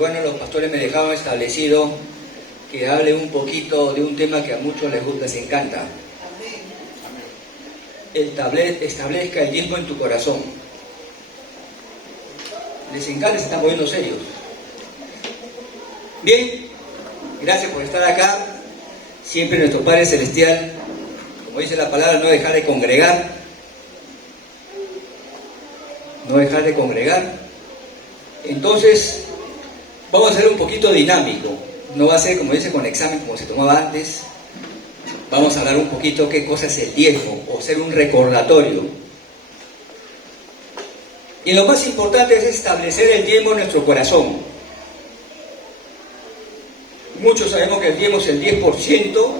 Bueno, los pastores me dejaron establecido que hable un poquito de un tema que a muchos les encanta. Establezca el diezmo en tu corazón. Les encanta, se están poniendo serios. Bien, gracias por estar acá. Siempre nuestro Padre Celestial, como dice la palabra, no dejar de congregar. No dejar de congregar. Entonces, vamos a ser un poquito dinámico. No va a ser, como dice, con examen como se tomaba antes. Vamos a hablar un poquito qué cosa es el diezmo, o ser un recordatorio. Y lo más importante es establecer el diezmo en nuestro corazón. Muchos sabemos que el diezmo es el 10%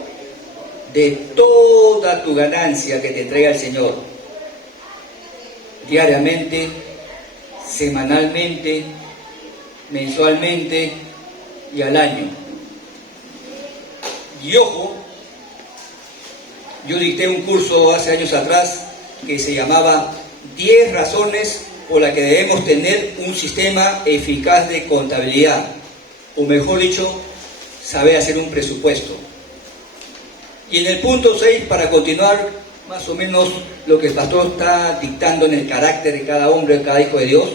de toda tu ganancia que te entrega el Señor. Diariamente, semanalmente, mensualmente y al año. Y ojo, yo dicté un curso hace años atrás que se llamaba 10 razones por las que debemos tener un sistema eficaz de contabilidad, o mejor dicho, saber hacer un presupuesto. Y en el punto 6, para continuar más o menos lo que el pastor está dictando en el carácter de cada hombre, de cada hijo de Dios,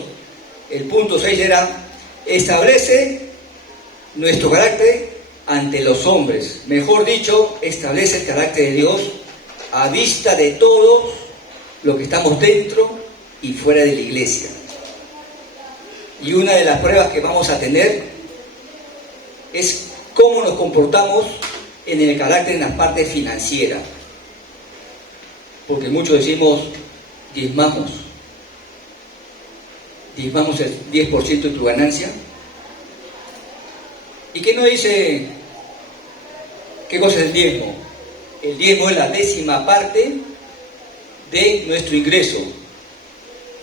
el punto 6 era: establece nuestro carácter ante los hombres. Mejor dicho, establece el carácter de Dios a vista de todos los que estamos dentro y fuera de la iglesia. Y una de las pruebas que vamos a tener es cómo nos comportamos en el carácter en la parte financiera. Porque muchos decimos, diezmamos el 10% de tu ganancia. ¿Y qué no dice qué cosa es el diezmo? El diezmo es la 10ª parte de nuestro ingreso.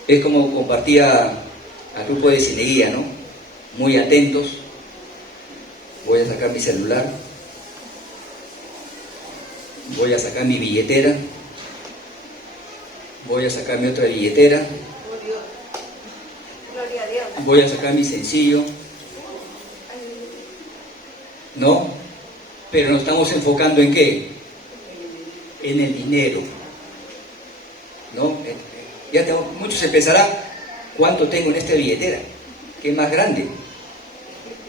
Es como compartía al grupo de Cineguía, ¿no? Muy atentos. Voy a sacar mi celular. Voy a sacar mi billetera. Voy a sacar mi otra billetera. Voy a sacar mi sencillo. ¿No? Pero nos estamos enfocando en ¿qué? En el dinero. ¿No? Ya muchos se pensarán, ¿cuánto tengo en esta billetera? ¿Qué es más grande?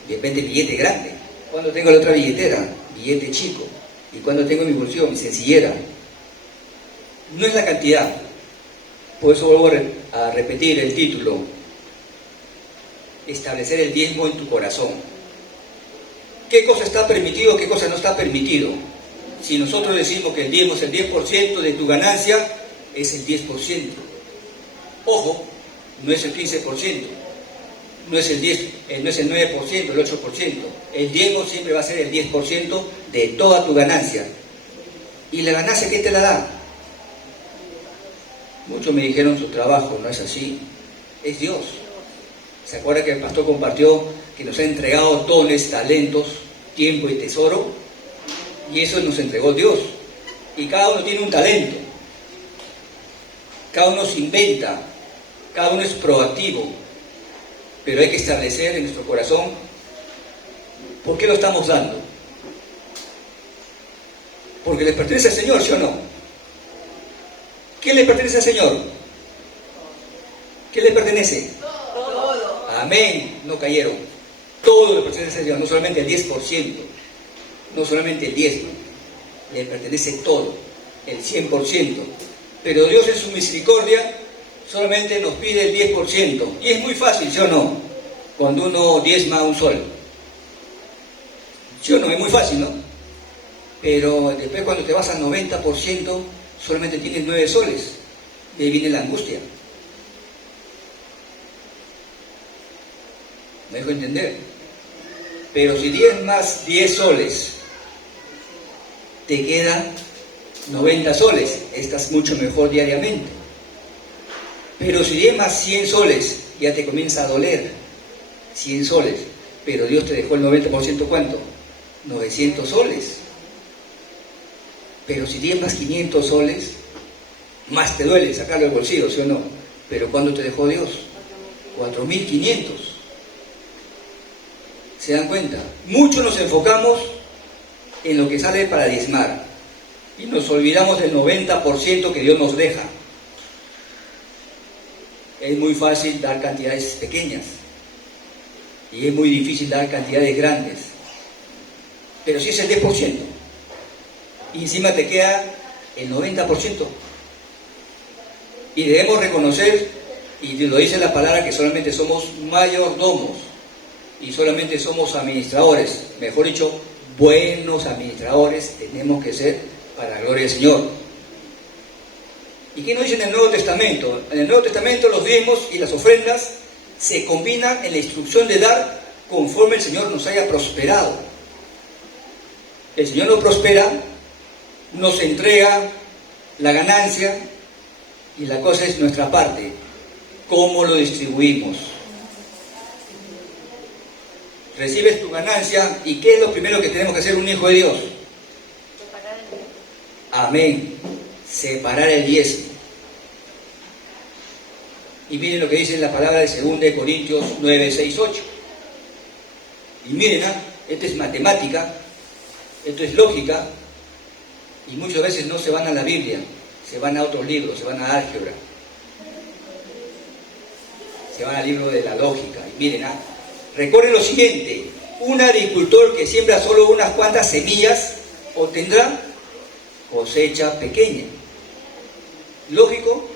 Depende del billete grande. ¿Cuánto tengo en la otra billetera? Billete chico. ¿Y cuánto tengo en mi bolsillo? Mi sencillera. No es la cantidad. Por eso vuelvo a repetir el título: establecer el diezmo en tu corazón. ¿Qué cosa está permitido, qué cosa no está permitido? Si nosotros decimos que el diezmo es el 10% de tu ganancia, es el 10%. Ojo, no es el 15%, no es el 9%, el 8%. El diezmo siempre va a ser el 10% de toda tu ganancia. ¿Y la ganancia qué te la da? Muchos me dijeron su trabajo, no es así, es Dios. ¿Se acuerda que el pastor compartió que nos ha entregado dones, talentos, tiempo y tesoro? Y eso nos entregó Dios. Y cada uno tiene un talento. Cada uno se inventa. Cada uno es proactivo. Pero hay que establecer en nuestro corazón por qué lo estamos dando. Porque le pertenece al Señor, ¿sí o no? ¿Qué le pertenece al Señor? ¿Qué le pertenece? Todo. Amén. No cayeron. Todo le pertenece al Señor, no solamente el 10%, no solamente el 10%, le pertenece todo, el 100%. Pero Dios en su misericordia solamente nos pide el 10%. Y es muy fácil, ¿sí o no? Cuando uno diezma un sol. ¿Sí o no? Es muy fácil, ¿no? Pero después cuando te vas al 90%, solamente tienes 9 soles. De ahí viene la angustia. ¿Me dejo entender? Pero si diezmas 10 soles, te quedan 90 soles. Estás mucho mejor diariamente. Pero si diezmas 100 soles, ya te comienza a doler. 100 soles. Pero Dios te dejó el 90%, ¿cuánto? 900 soles. Pero si diezmas 500 soles, más te duele sacarlo del bolsillo, ¿sí o no? Pero ¿cuándo te dejó Dios? 4.500. ¿Se dan cuenta? Muchos nos enfocamos en lo que sale para diezmar y nos olvidamos del 90% que Dios nos deja. Es muy fácil dar cantidades pequeñas y es muy difícil dar cantidades grandes. Pero si es el 10% y encima te queda el 90%. Y debemos reconocer, y lo dice la palabra, que solamente somos mayordomos y solamente somos administradores. Mejor dicho, buenos administradores tenemos que ser para la gloria del Señor. ¿Y qué nos dice en el Nuevo Testamento? En el Nuevo Testamento los diezmos y las ofrendas se combinan en la instrucción de dar conforme el Señor nos haya prosperado. El Señor nos prospera, nos entrega la ganancia y la cosa es nuestra parte. ¿Cómo lo distribuimos? Recibes tu ganancia y ¿qué es lo primero que tenemos que hacer un hijo de Dios? Separar el diezmo. Amén. Separar el diezmo. Y miren lo que dice la palabra de 2 Corintios 9, 6, 8. Y miren, esto es matemática, esto es lógica, y muchas veces no se van a la Biblia, se van a otros libros, se van a álgebra, se van al libro de la lógica. Y miren, recuerden lo siguiente: un agricultor que siembra solo unas cuantas semillas obtendrá cosecha pequeña. Lógico,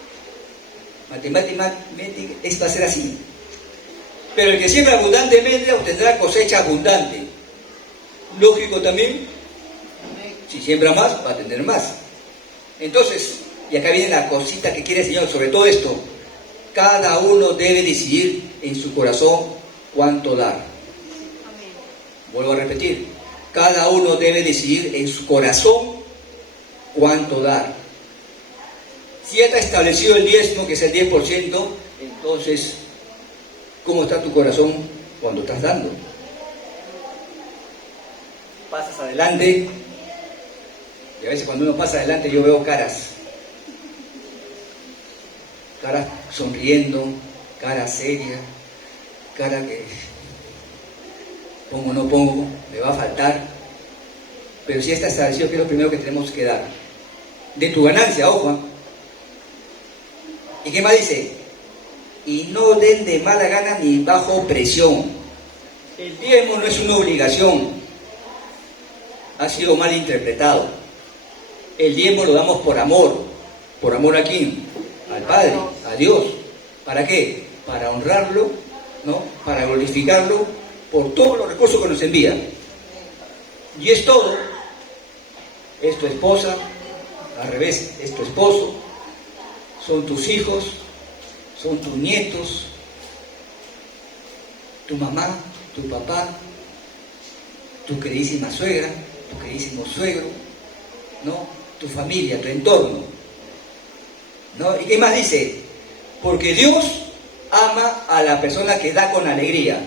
matemáticamente esto va a ser así. Pero el que siembra abundantemente obtendrá cosecha abundante. Lógico también, si siembra más va a tener más. Entonces, y acá viene la cosita que quiere el Señor sobre todo esto: cada uno debe decidir en su corazón cuánto dar. Amén. Vuelvo a repetir, cada uno debe decidir en su corazón cuánto dar. Si ya está establecido el diezmo, que es el 10%, entonces, ¿cómo está tu corazón cuando estás dando? Pasas adelante, y a veces cuando uno pasa adelante yo veo caras sonriendo, cara seria, cara que pongo o no pongo, me va a faltar. Pero si está establecido, ¿qué es lo primero que tenemos que dar? De tu ganancia, ojo. ¿Y qué más dice? Y no den de mala gana ni bajo presión. El diezmo no es una obligación. Ha sido mal interpretado. El diezmo lo damos por amor. ¿Por amor a quién? Al Padre, a Dios. ¿Para qué? Para honrarlo, ¿no? Para glorificarlo por todos los recursos que nos envía. Y es todo. Es tu esposa, al revés, es tu esposo, son tus hijos, son tus nietos, tu mamá, tu papá, tu queridísima suegra, tu queridísimo suegro, ¿no? Tu familia, tu entorno, ¿no? ¿Y qué más dice? Porque Dios ama a la persona que da con alegría,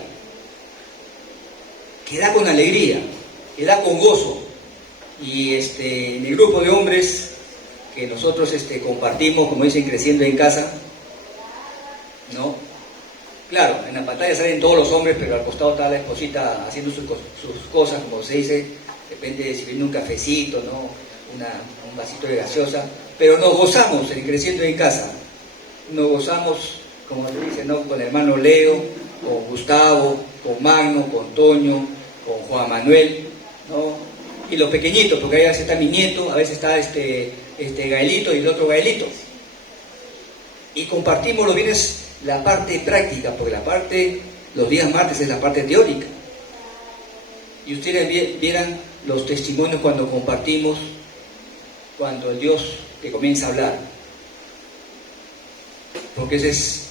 que da con alegría, que da con gozo. Y en el grupo de hombres que nosotros compartimos, como dicen, creciendo en casa, ¿no? Claro, en la pantalla salen todos los hombres, pero al costado está la esposita haciendo sus cosas, como se dice, depende de si viene un cafecito, ¿no? Un vasito de gaseosa, pero nos gozamos en creciendo en casa, nos gozamos, como se dice, ¿no? Con el hermano Leo, con Gustavo, con Magno, con Toño, con Juan Manuel, ¿no? Y los pequeñitos, porque ahí a veces está mi nieto, a veces está Gaelito y el otro Gaelito. Y compartimos los bienes, la parte práctica, porque la parte, los días martes es la parte teórica. Y ustedes vieran los testimonios cuando compartimos, cuando el Dios te comienza a hablar. Porque ese es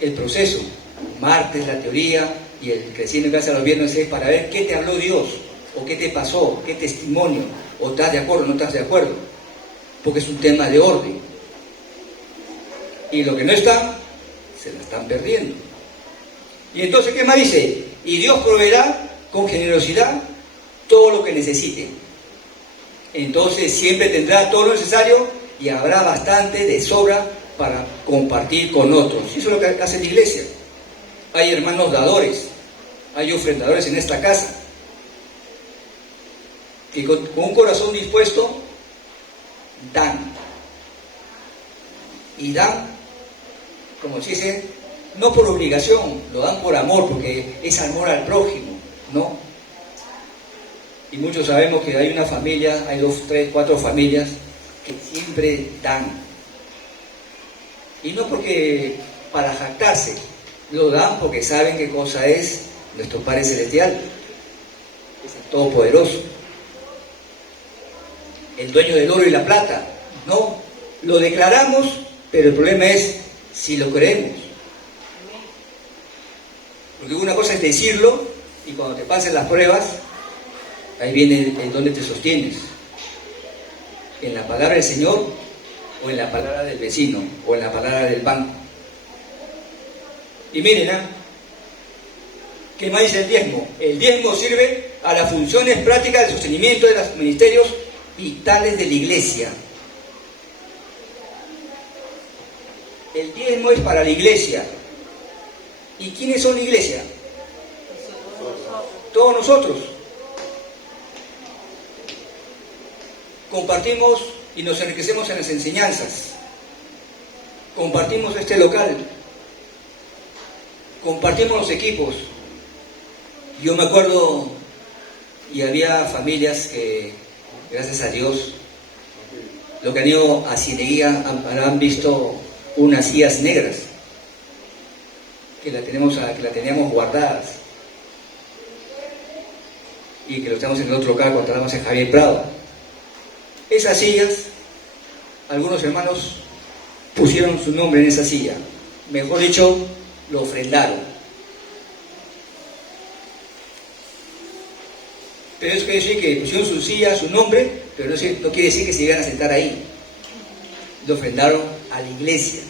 el proceso. Martes la teoría y el creciendo en casa los viernes es para ver qué te habló Dios, o qué te pasó, qué testimonio, o estás de acuerdo o no estás de acuerdo, porque es un tema de orden. Y lo que no está, se la están perdiendo. Y entonces, ¿qué más dice? Y Dios proveerá con generosidad todo lo que necesite. Entonces siempre tendrá todo lo necesario y habrá bastante de sobra para compartir con otros. Y eso es lo que hace la iglesia. Hay hermanos dadores, Hay ofrendadores en esta casa que con un corazón dispuesto dan. Y dan, como se dice, no por obligación, lo dan por amor, porque es amor al prójimo, ¿no? Y muchos sabemos que hay una familia, hay 2, 3, 4 familias que siempre dan. Y no porque para jactarse, lo dan porque saben qué cosa es nuestro Padre Celestial, es el Todopoderoso, el dueño del oro y la plata, ¿no? Lo declaramos, pero el problema es si lo creemos. Porque una cosa es decirlo, y cuando te pasen las pruebas, ahí viene el donde te sostienes. En la palabra del Señor, o en la palabra del vecino, o en la palabra del banco. Y miren, ¿qué más dice el diezmo? El diezmo sirve a las funciones prácticas de sostenimiento de los ministerios vitales de la iglesia. El diezmo es para la iglesia. ¿Y quiénes son la iglesia? Todos nosotros. Compartimos y nos enriquecemos en las enseñanzas. Compartimos este local. Compartimos los equipos. Yo me acuerdo, y había familias que, gracias a Dios, lo que han ido a Cieneguía han visto unas sillas negras que la teníamos guardadas y que lo estamos en el otro local cuando estábamos en Javier Prado. Esas sillas, algunos hermanos pusieron su nombre en esa silla, mejor dicho, lo ofrendaron. Pero eso quiere decir que pusieron su silla, su nombre, pero no quiere decir que se iban a sentar ahí. Lo ofrendaron a la iglesia.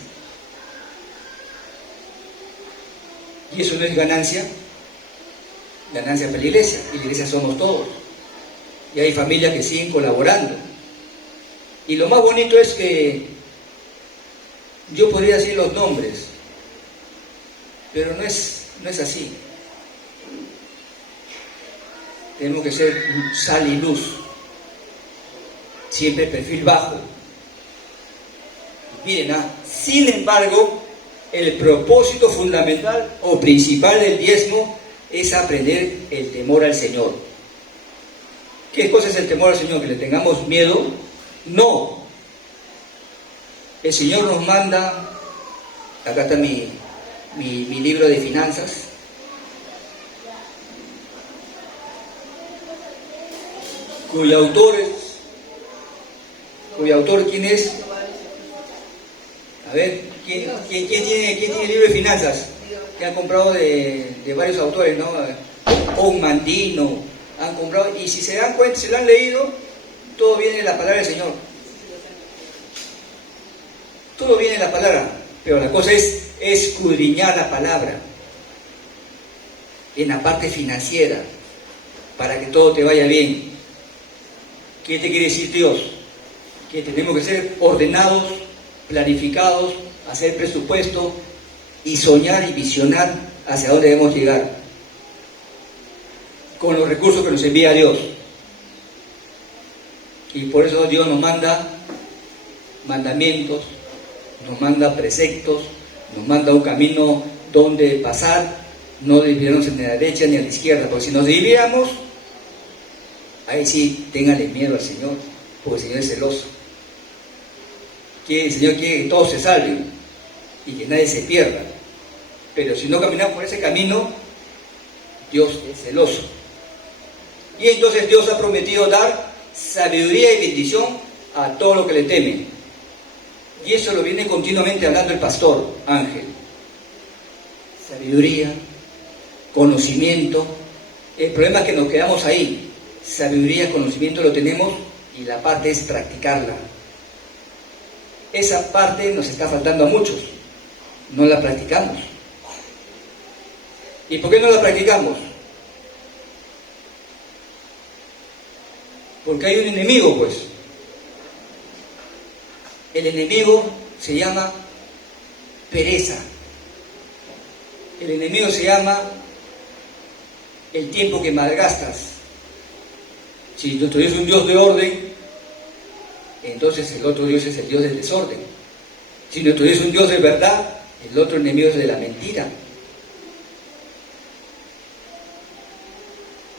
Y eso no es ganancia para la iglesia, y la iglesia somos todos. Y hay familias que siguen colaborando. Y lo más bonito es que yo podría decir los nombres, pero no es así. Tenemos que ser sal y luz, siempre perfil bajo. Miren, sin embargo, el propósito fundamental o principal del diezmo es aprender el temor al Señor. ¿Qué cosa es el temor al Señor? ¿Que le tengamos miedo? No. El Señor nos manda, acá está mi libro de finanzas, cuyo autor, ¿quién es? A ver, ¿quién tiene el libro de finanzas? Que han comprado de varios autores, ¿no? Un Mandino, han comprado, y si se dan cuenta, si lo han leído, todo viene en la palabra del Señor. Todo viene en la palabra, pero la cosa es escudriñar la palabra en la parte financiera, para que todo te vaya bien. ¿Qué te quiere decir Dios? Que tenemos que ser ordenados, planificados, hacer presupuesto y soñar y visionar hacia dónde debemos llegar con los recursos que nos envía Dios. Y por eso Dios nos manda mandamientos, nos manda preceptos, nos manda un camino donde pasar, no desviarnos ni a la derecha ni a la izquierda, porque si nos desviamos, ahí sí, ténganle miedo al Señor, porque el Señor es celoso. El Señor quiere que todos se salven y que nadie se pierda. Pero si no caminamos por ese camino, Dios es celoso. Y entonces Dios ha prometido dar sabiduría y bendición a todo lo que le temen. Y eso lo viene continuamente hablando el pastor Ángel. Sabiduría, conocimiento. El problema es que nos quedamos ahí. Sabiduría, conocimiento lo tenemos y la parte es practicarla. Esa parte nos está faltando a muchos. No la practicamos. ¿Y por qué no la practicamos? Porque hay un enemigo, pues. El enemigo se llama pereza. El enemigo se llama el tiempo que malgastas. Si nuestro Dios es un Dios de orden, entonces el otro Dios es el Dios del desorden. Si nuestro Dios es un Dios de verdad, el otro enemigo es de la mentira.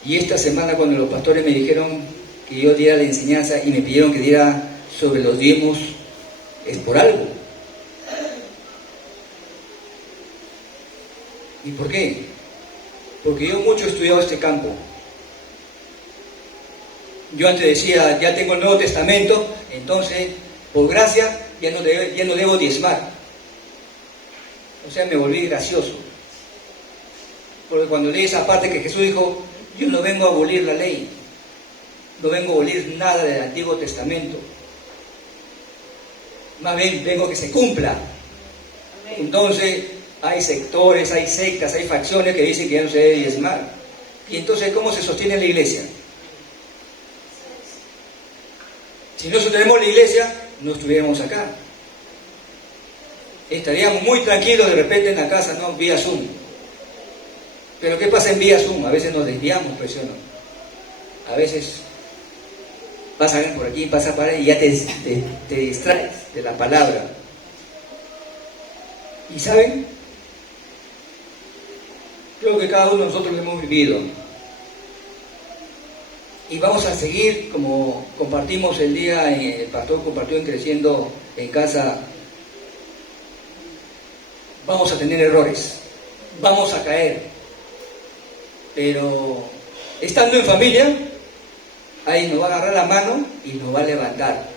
Y esta semana, cuando los pastores me dijeron que yo diera la enseñanza y me pidieron que diera sobre los diezmos, es por algo. ¿Y por qué? Porque yo mucho he estudiado este campo. Yo antes decía, ya tengo el Nuevo Testamento, entonces, por gracia, ya no debo diezmar. O sea, me volví gracioso. Porque cuando leí esa parte que Jesús dijo, yo no vengo a abolir la ley, no vengo a abolir nada del Antiguo Testamento. Más bien, vengo a que se cumpla. Entonces, hay sectores, hay sectas, hay facciones que dicen que ya no se debe diezmar. Y entonces, ¿cómo se sostiene la iglesia? Si no sostenemos la iglesia, no estuviéramos acá. Estaríamos muy tranquilos de repente en la casa, ¿no? Vía Zoom. Pero ¿qué pasa en vía Zoom? A veces nos desviamos, pues, ¿no? A veces vas a ver por aquí, pasa por ahí y ya te distraes de la palabra. ¿Y saben? Creo que cada uno de nosotros lo hemos vivido. Y vamos a seguir, como compartimos el día, el pastor compartió en Creciendo en Casa, vamos a tener errores, vamos a caer, pero estando en familia, ahí nos va a agarrar la mano y nos va a levantar.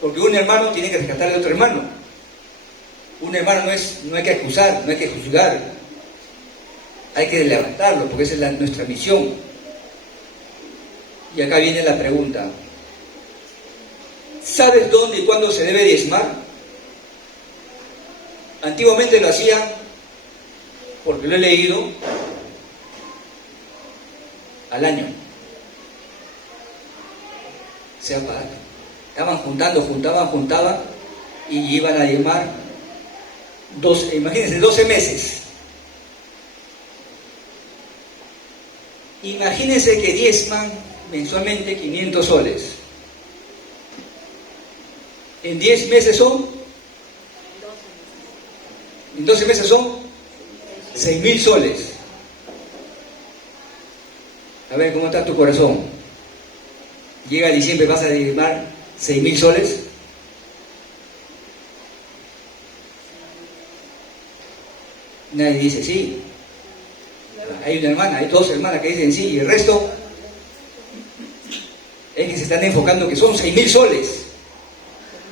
Porque un hermano tiene que rescatar a otro hermano. Un hermano no hay que acusar, no hay que juzgar, hay que levantarlo, porque esa es nuestra misión. Y acá viene la pregunta: ¿sabes dónde y cuándo se debe diezmar? Antiguamente lo hacía, porque lo he leído, al año. O sea, estaban juntaban y iban a diezmar 12, imagínense, 12 meses. Imagínense que diezman mensualmente 500 soles. En 10 meses son, en 12 meses son 6.000 soles. A ver, ¿cómo está tu corazón? Llega diciembre, ¿vas a diezmar 6.000 soles? Nadie dice sí. Hay una hermana, hay dos hermanas que dicen sí, y el resto es que se están enfocando que son 6.000 soles,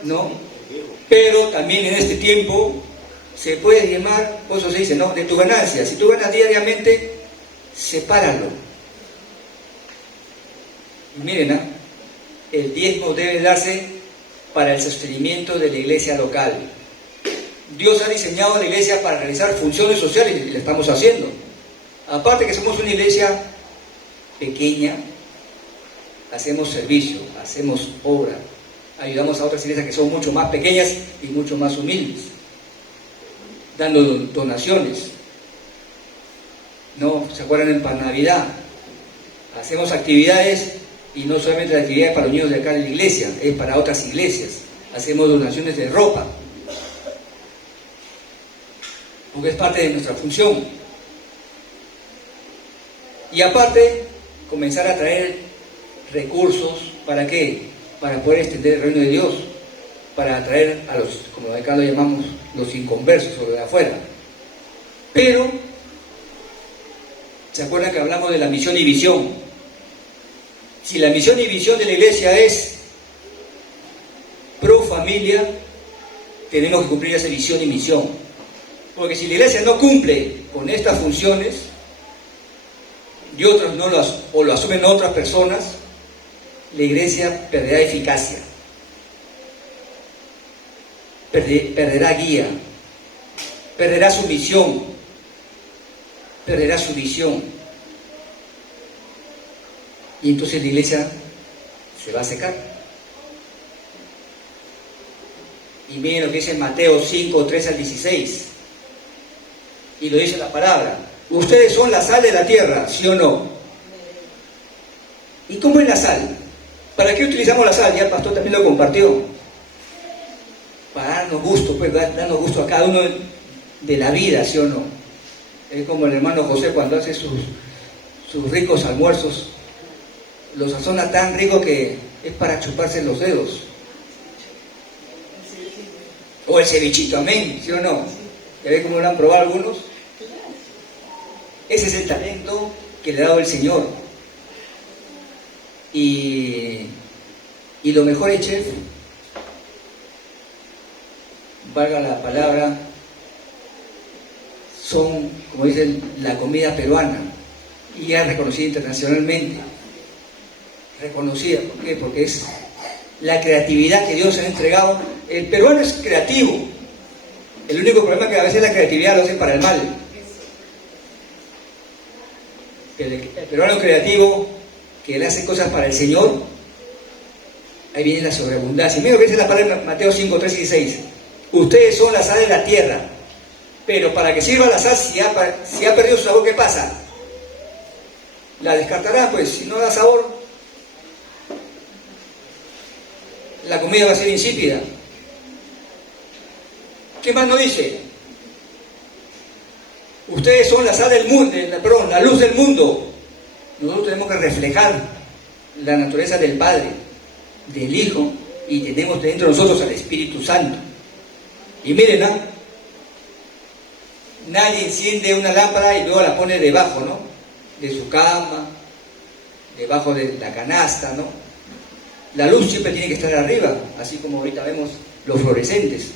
¿no? Pero también en este tiempo se puede diezmar, por eso se dice, ¿no? De tu ganancia. Si tú ganas diariamente, sepáralo. Y miren, ¿ah? El diezmo debe darse para el sostenimiento de la iglesia local. Dios ha diseñado la iglesia para realizar funciones sociales y lo estamos haciendo. Aparte que somos una iglesia pequeña, hacemos servicio, hacemos obra, ayudamos a otras iglesias que son mucho más pequeñas y mucho más humildes, dando donaciones. ¿No? ¿Se acuerdan? Para Navidad hacemos actividades, y no solamente la actividad para los niños de acá de la iglesia, es para otras iglesias. Hacemos donaciones de ropa, porque es parte de nuestra función. Y aparte, comenzar a traer recursos, ¿para qué? Para poder extender el reino de Dios, para atraer a los, como acá lo llamamos, los inconversos o de afuera. Pero, ¿se acuerdan que hablamos de la misión y visión? Si la misión y visión de la iglesia es pro familia, tenemos que cumplir esa visión y misión. Porque si la iglesia no cumple con estas funciones, y otros no lo asumen otras personas, la iglesia perderá eficacia, perderá guía, perderá su misión, perderá su visión. Y entonces la iglesia se va a secar. Y miren lo que dice Mateo 5, 3 al 16. Y lo dice la palabra: Ustedes son la sal de la tierra, ¿sí o no? ¿Y cómo es la sal? ¿Para qué utilizamos la sal? Ya el pastor también lo compartió. Para darnos gusto, pues darnos gusto a cada uno de la vida, ¿sí o no? Es como el hermano José cuando hace sus ricos almuerzos, los sazona tan rico que es para chuparse los dedos. O el cevichito, amén, ¿sí o no? ¿Ya ven cómo lo han probado algunos? Ese es el talento que le ha dado el Señor. Y lo mejor es, chef, valga la palabra, son, como dicen, la comida peruana. Y ya reconocida internacionalmente. Reconocida, ¿por qué? Porque es la creatividad que Dios ha entregado. El peruano es creativo. El único problema es que a veces la creatividad lo hace para el mal. El peruano creativo, que le hace cosas para el Señor, ahí viene la sobreabundancia. Mira lo que dice la palabra en Mateo 5, 3 y 6. Ustedes son la sal de la tierra, pero para que sirva la sal, si ha perdido su sabor, ¿qué pasa? La descartará, pues, si no da sabor, la comida va a ser insípida. ¿Qué más nos dice? Ustedes son la sal del mundo, la luz del mundo. Nosotros tenemos que reflejar la naturaleza del Padre, del Hijo, y tenemos dentro de nosotros al Espíritu Santo. Y miren, ¿no? Nadie enciende una lámpara y luego la pone debajo, ¿no? De su cama, debajo de la canasta, ¿no? La luz siempre tiene que estar arriba, así como ahorita vemos los fluorescentes,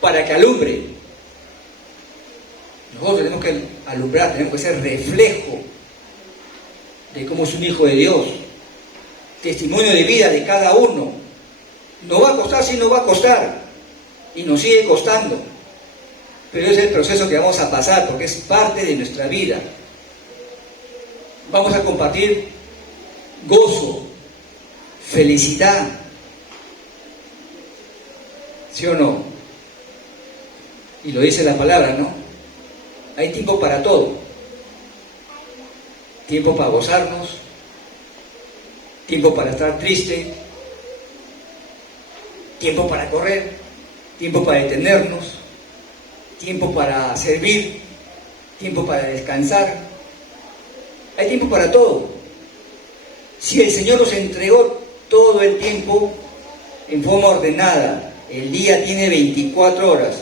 para que alumbre. Nosotros tenemos que alumbrar, tenemos que ser reflejo de cómo es un hijo de Dios, testimonio de vida de cada uno. Nos va a costar, sí nos va a costar, y nos sigue costando, pero es el proceso que vamos a pasar, porque es parte de nuestra vida. Vamos a compartir gozo, felicidad, ¿sí o no? Y lo dice la palabra, ¿no? Hay tiempo para todo. Tiempo para gozarnos, tiempo para estar triste, tiempo para correr, tiempo para detenernos, tiempo para servir, tiempo para descansar. Hay tiempo para todo. Si el Señor nos entregó todo el tiempo en forma ordenada, el día tiene 24 horas.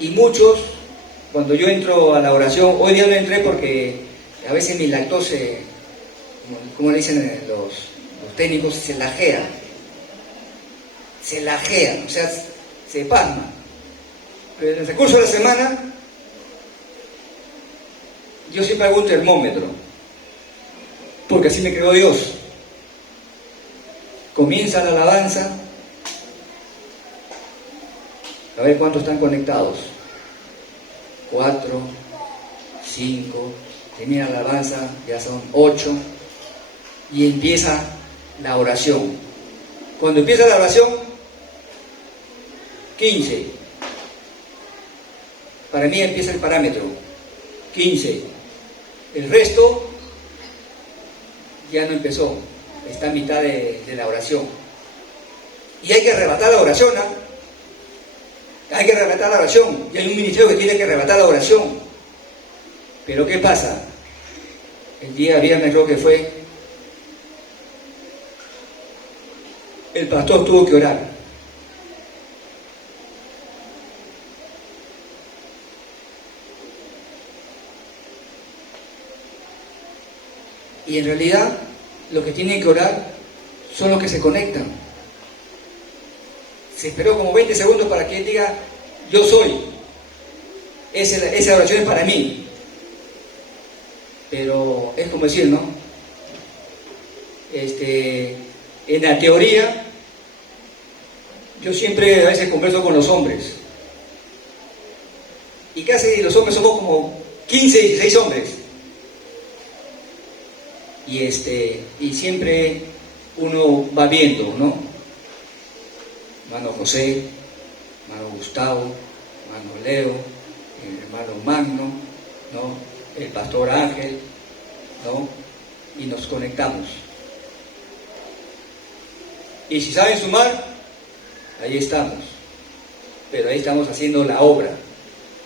Y muchos, cuando yo entro a la oración, hoy día no entré porque a veces mi lactosa, como le dicen los técnicos, se lajea, o sea, se pasma. Pero en el recurso de la semana, yo siempre hago un termómetro, porque así me creó Dios. Comienza la alabanza, a ver cuántos están conectados. 4, 5, termina la alabanza, ya son 8, y empieza la oración. Cuando empieza la oración, 15. Para mí empieza el parámetro, 15. El resto ya no empezó, está a mitad de la oración. Y hay que arrebatar la oración, ¿ah? Hay que arrebatar la oración, y hay un ministerio que tiene que arrebatar la oración. Pero ¿qué pasa? El día viernes creo que fue, el pastor tuvo que orar. Y en realidad, los que tienen que orar son los que se conectan. Se esperó como 20 segundos para que él diga, yo soy. Esa oración es para mí. Pero es como decir, ¿no? En la teoría, yo siempre a veces converso con los hombres. Y casi los hombres somos como 15, 16 hombres. Y siempre uno va viendo, ¿no? Hermano José, hermano Gustavo, hermano Leo, el hermano Magno, ¿no? El pastor Ángel, ¿no? Y nos conectamos. Y si saben sumar, ahí estamos. Pero ahí estamos haciendo la obra.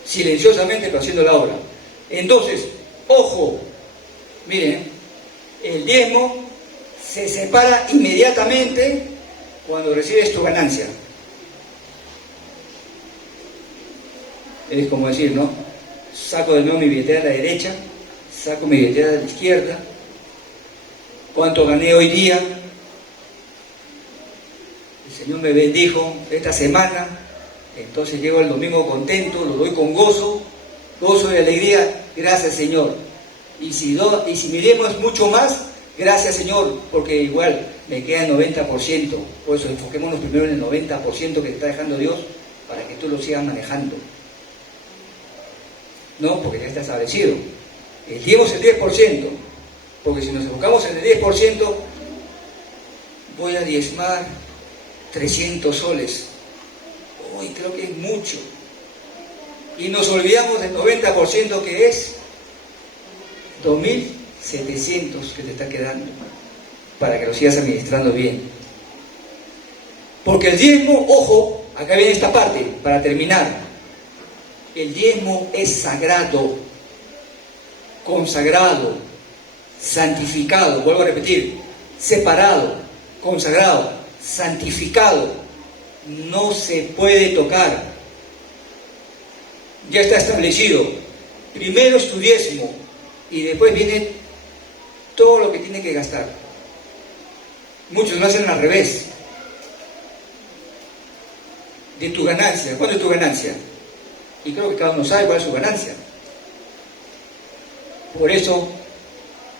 Silenciosamente, pero haciendo la obra. Entonces, ojo, miren, el diezmo se separa inmediatamente cuando recibes tu ganancia. Es como decir, ¿no? Saco de nuevo mi billetera a la derecha, saco mi billetera de la izquierda, cuánto gané hoy día, el Señor me bendijo esta semana, entonces llego el domingo contento, lo doy con gozo y alegría, gracias Señor. Y si mi diezmo es mucho más, gracias Señor, porque igual me queda el 90%, por eso enfoquémonos primero en el 90% que te está dejando Dios, para que tú lo sigas manejando. No, porque ya está establecido. El diezmo es el 10%, porque si nos enfocamos en el 10%, voy a diezmar 300 soles. Uy, creo que es mucho. Y nos olvidamos del 90% que es 2.700 que te está quedando, para que lo sigas administrando bien. Porque el diezmo, ojo, acá viene esta parte, para terminar. El diezmo es sagrado, consagrado, santificado, vuelvo a repetir, separado, consagrado, santificado, no se puede tocar, ya está establecido. Primero es tu diezmo y después viene todo lo que tiene que gastar. Muchos lo hacen al revés. De tu ganancia, ¿cuánto es tu ganancia? Y creo que cada uno sabe cuál es su ganancia. Por eso,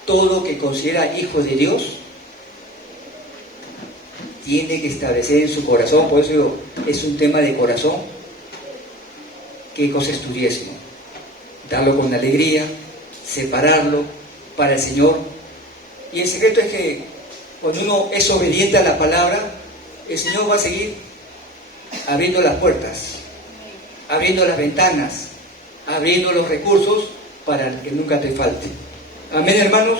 todo que considera hijo de Dios tiene que establecer en su corazón, por eso digo, es un tema de corazón, qué cosa es tu diezmo. Darlo con alegría, separarlo para el Señor. Y el secreto es que cuando uno es obediente a la palabra, el Señor va a seguir abriendo las puertas, abriendo las ventanas, abriendo los recursos para que nunca te falte. Amén, hermanos.